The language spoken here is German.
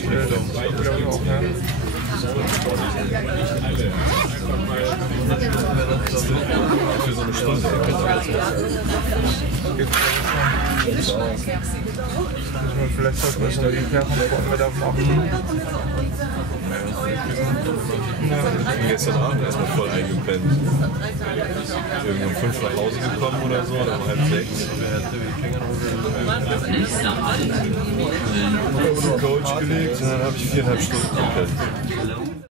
glaube ich auch, ja. Für so eine Stunde. Vielleicht sollten wir so die Fährtransporten mit aufmachen. Ich bin gestern Abend erstmal voll eingepennt. Irgendwie um 5 nach Hause gekommen oder so, oder um 5:30. Auf den Couch gelegt und dann habe ich 4,5 Stunden gepennt.